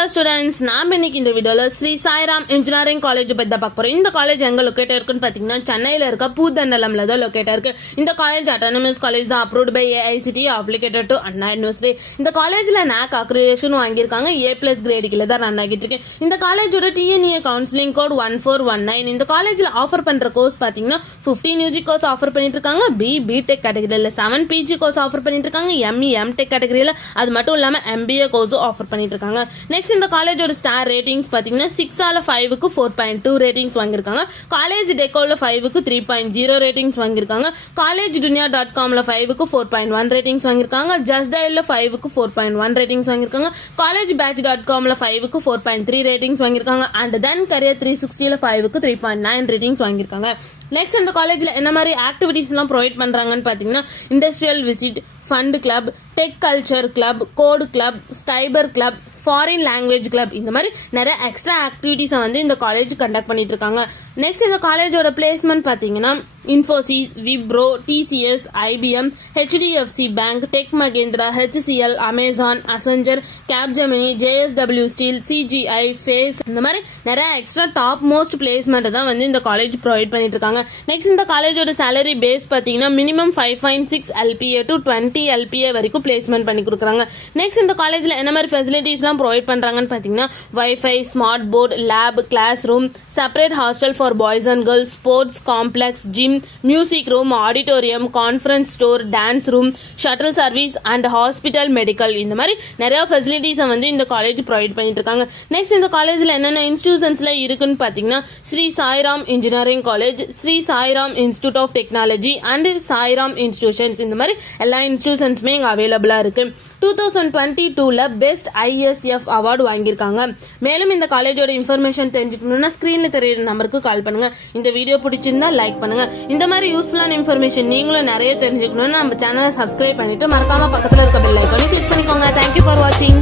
Hello students, நாம் இன்னைக்கு இந்த வீடியோல ஸ்ரீ சாய்ராம் இன்ஜினியரிங் காலேஜ் பத்தி தான் பார்க்க போறோம். இந்த காலேஜ் எங்க லொகேட் இருக்குன்னு பாத்தீங்கன்னா சென்னையில இருக்க பூதண்டலம்ல தான் லொகேட் இருக்கு. இந்த காலேஜ் அட்டானமஸ் காலேஜ் தான், approved by AICTE, affiliated to Anna university. இந்த காலேஜ்ல NAC அக்ரிடேஷன் வாங்கியிருக்காங்க. A+ கிரேட் கீழ தான் ரன் ஆகிட்டு இருக்கு. இந்த காலேஜோட TNA கவுன்சிலிங் கோட் 1419. இந்த காலேஜ்ல ஆஃபர் பண்ற கோர்ஸ் பாத்தீங்கன்னா 15 UG கோர்ஸ் ஆஃபர் பண்ணிட்டு இருக்காங்க. B.Tech கேட்டகரியில 7 PG கோர்ஸ் ஆஃபர் பண்ணிட்டு இருக்காங்க. ME M.Tech கேட்டகரியில அது மட்டும் இல்லாம MBA கோர்ஸ் ஆஃபர் பண்ணிட்டு இருக்காங்க. நெக்ஸ்ட் இந்த காலேஜோட ஸ்டார் ரேட்டிங்ஸ் பாத்தீங்கன்னா 6 5க்கு 4.2 ரேட்டிங்ஸ் வாங்கியிருக்காங்க. காலேஜ் டெக்கோல 5க்கு 3.0 ரேட்டிங்ஸ் வாங்கியிருக்காங்க. காலேஜ் dunia.comல 5க்கு 4.1 ரேட்டிங்ஸ் வாங்கியிருக்காங்க. ஜஸ்ட் டயல்ல 5க்கு 4.1 ரேட்டிங்ஸ் வாங்கியிருக்காங்க. காலேஜ் batch.comல 5க்கு 4.3 ரேட்டிங்ஸ் வாங்கியிருக்காங்க. அண்ட் தென் career 360ல 5க்கு 3.9 ரேட்டிங்ஸ் வாங்கியிருக்காங்க. நெக்ஸ்ட் இந்த காலேஜ்ல என்ன மாதிரி ஆக்டிவிட்டிஸ் எல்லாம் ப்ரொவைட் பண்றாங்கன்னு பாத்தீங்கன்னா industrial visit, fund club, tech culture club, code club, cyber club, foreign language club, இந்த மாதிரி நிறைய எக்ஸ்ட்ரா ஆக்டிவிட்டிஸை வந்து இந்த காலேஜ் கண்டக்ட் பண்ணிட்டு இருக்காங்க. நெக்ஸ்ட் இந்த காலேஜோட பிளேஸ்மெண்ட் பார்த்தீங்கன்னா Infosys, Wipro, TCS, IBM, HDFC bank, tech Mahindra, HCL, Amazon, Accenture, Capgemini, JSW steel, CGI, face, இந்த மாதிரி நிறைய எக்ஸ்ட்ரா டாப் மோஸ்ட் பிளேஸ்மெண்ட் தான் வந்து இந்த காலேஜ் ப்ரொவைட் பண்ணிட்டு இருக்காங்க. நெக்ஸ்ட் இந்த காலேஜோட சேலரி பேஸ் பார்த்தீங்கன்னா மினிமம் 5.6 LPA to 20 LPA வரைக்கும் பிளேஸ்மெண்ட் பண்ணி கொடுக்குறாங்க. நெக்ஸ்ட் இந்த காலேஜ்ல என்ன மாதிரி ஃபெசிலிட்டிஸ்லாம் ப்ரொவைட் பண்றாங்கன்னு பார்த்தீங்கன்னா wifi, smart board, lab, class room, separate hostel for boys and girls, sports complex, gym, music room, auditorium, conference store, dance room, shuttle service and hospital, medical, இந்த மாதிரி நிறைய ஃபெசிலிட்டிஸை வந்து இந்த காலேஜ் ப்ரொவைட் பண்ணிட்டு இருக்காங்க. நெக்ஸ்ட் இந்த காலேஜ்ல என்னென்ன இன்ஸ்டிடியூஷன்ஸ்ல இருக்குன்னு பார்த்தீங்கன்னா Sri Sairam engineering college, Sri Sairam institute of technology and Sairam institutions, இந்த மாதிரி எல்லா இன்ஸ்டிடியூஷன்ஸுமே இங்கே அவைலபிளாக இருக்கு. 2022ல பெஸ்ட் ISF அவார்டு வாங்கியிருக்காங்க. மேலும் இந்த காலேஜோட இன்ஃபர்மேஷன் தெரிஞ்சுக்கணும்னா ஸ்கிரீன்ல தெரியுற நம்பருக்கு கால் பண்ணுங்க. இந்த வீடியோ பிடிச்சிருந்தா லைக் பண்ணுங்க. இந்த மாதிரி யூஸ்ஃபுல்லான இன்ஃபர்மேஷன் நீங்களும் நிறைய தெரிஞ்சுக்கணும்னா நம்ம சேனலை சப்ஸ்கிரைப் பண்ணிட்டு மறக்காம பக்கத்துல இருக்க பெல் ஐகானை கிளிக் பண்ணிக்கோங்க. தேங்க்யூ ஃபார் வாட்சிங்.